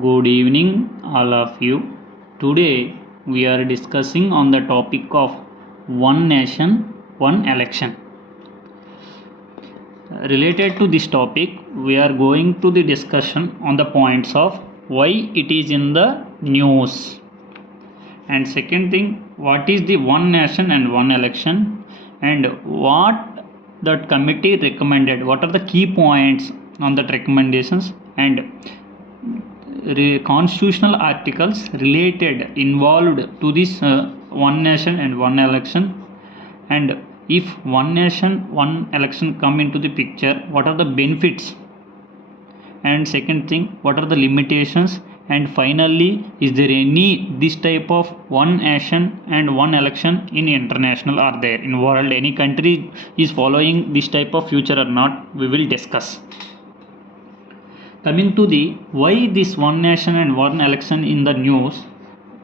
Good evening, all of you. Today we are discussing on the topic of one nation, one election. Related to this topic, we are going to the discussion on the points of why it is in the news. And second thing, what is the one nation and one election, and what that committee recommended, what are the key points on that recommendations, and constitutional articles related involved to this one nation and one election, and if one nation one election come into the picture, what are the benefits, and second thing, what are the limitations, and finally, is there any this type of one nation and one election in international or there in world, any country is following this type of future or not, we will discuss. Coming to the why this one nation and one election in the news,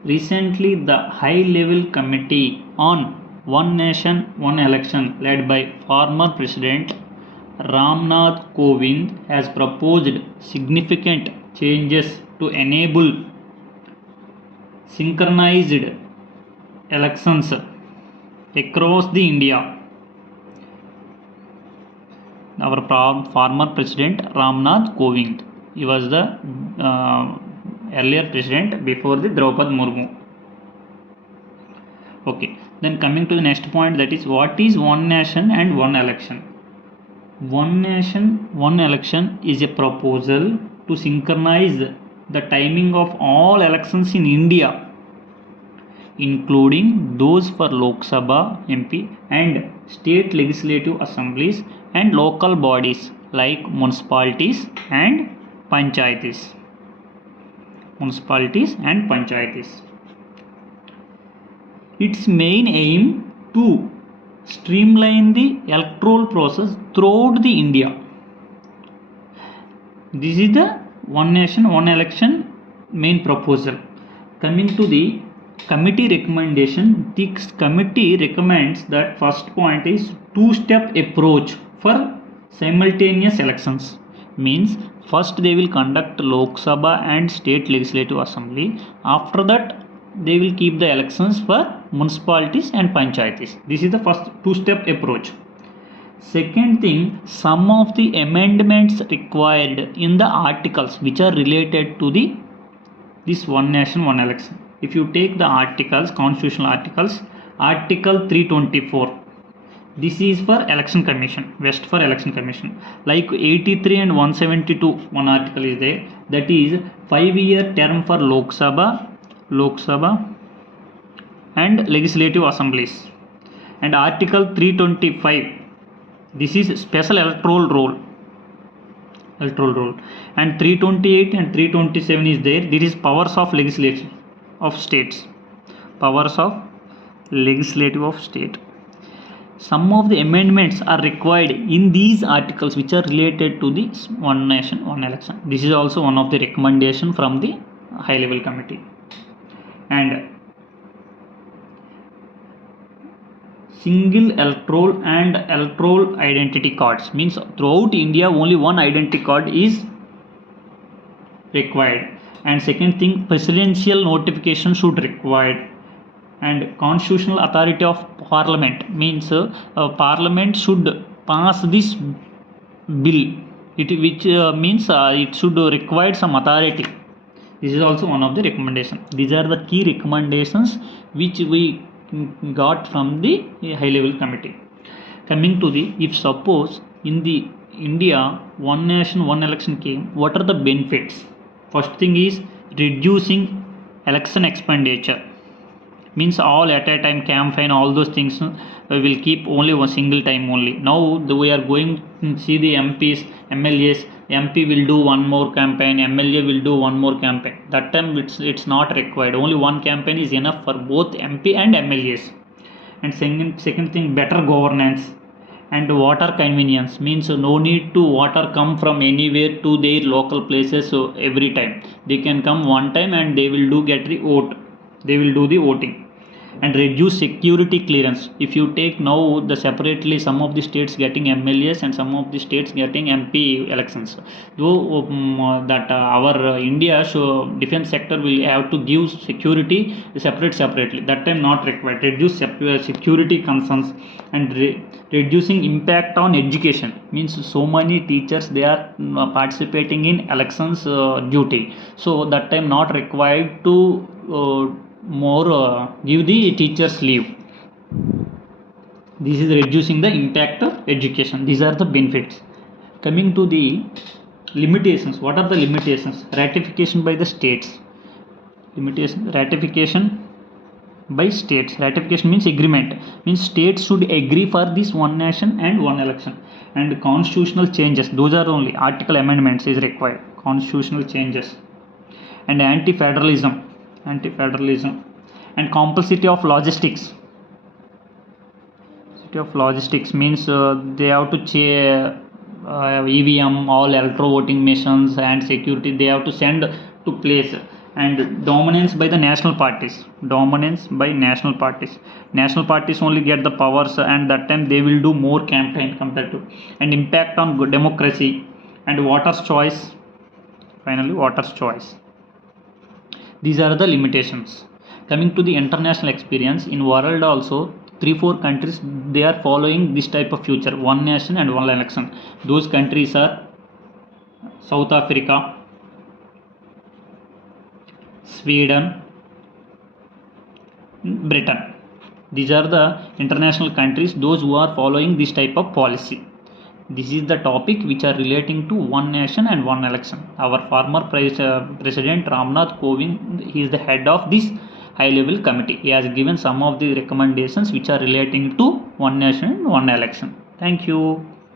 recently the high level committee on one nation one election led by former president Ramnath Kovind has proposed significant changes to enable synchronized elections across the India. Our former president Ramnath Kovind, he was the earlier president before the Draupadi Murmu. Okay, then coming to the next point, that is what is one nation and one election. One nation one election is a proposal to synchronize the timing of all elections in India, including those for Lok Sabha MP and state legislative assemblies and local bodies like municipalities and panchayatis. Its main aim to streamline the electoral process throughout the India. This is the one nation one election main proposal. Coming to the committee recommendation, the committee recommends that first point is two-step approach for simultaneous elections. Means first they will conduct Lok Sabha and state legislative assembly. After that they will keep the elections for municipalities and panchayatis. This is the first two-step approach. Second thing, some of the amendments required in the articles which are related to this one nation one election. If you take the articles, constitutional articles, article 324, this is for election commission, West for election commission. Like 83 and 172, one article is there, that is 5-year term for Lok Sabha and legislative assemblies. And article 325, this is special electoral roll. And 328 and 327 is there, this is powers of legislation of states, Some of the amendments are required in these articles which are related to this one nation one election. This is also one of the recommendation from the high level committee. And single electoral and electoral identity cards, means throughout India only one identity card is required. And second thing, presidential notification should required. And constitutional authority of parliament, means parliament should pass this bill, which means it should require some authority. This is also one of the recommendations. These are the key recommendations which we got from the high level committee. Coming to the, if suppose in the India one nation one election came, what are the benefits? First thing is reducing election expenditure, means all at a time campaign, all those things will keep only one single time only. Now we are going to see the MPs, MLAs, MP will do one more campaign, MLA will do one more campaign. That time it's not required, only one campaign is enough for both MP and MLAs. And second thing, better governance and water convenience, means no need to water come from anywhere to their local places. So every time they can come one time and they will do the voting. and reduce security clearance. If you take now the separately some of the states getting MLAs and some of the states getting MP elections, though that our India defense sector will have to give security separately. That time not required. Reduce security concerns and reducing impact on education, means so many teachers they are participating in elections duty, so that time not required to more give the teachers leave. This is reducing the impact of education. These are the benefits. Coming to the limitations, what are the limitations? Ratification by the states. Ratification by states. Ratification means agreement, means states should agree for this one nation and one election. And constitutional changes, those are only article amendments is required. Constitutional changes. And anti-federalism and complexity of logistics. Means they have to EVM, all electro voting machines and security they have to send to place. And dominance by national parties only get the powers, and that time they will do more campaign compared to. And impact on democracy and voters choice. Finally, voters choice. These are the limitations. Coming to the international experience, in world also 3-4 countries they are following this type of future, one nation and one election. Those countries are South Africa, Sweden, Britain. These are the international countries, those who are following this type of policy. This is the topic which are relating to one nation and one election. Our former President Ramnath Kovind, he is the head of this high level committee. He has given some of the recommendations which are relating to one nation and one election. Thank you.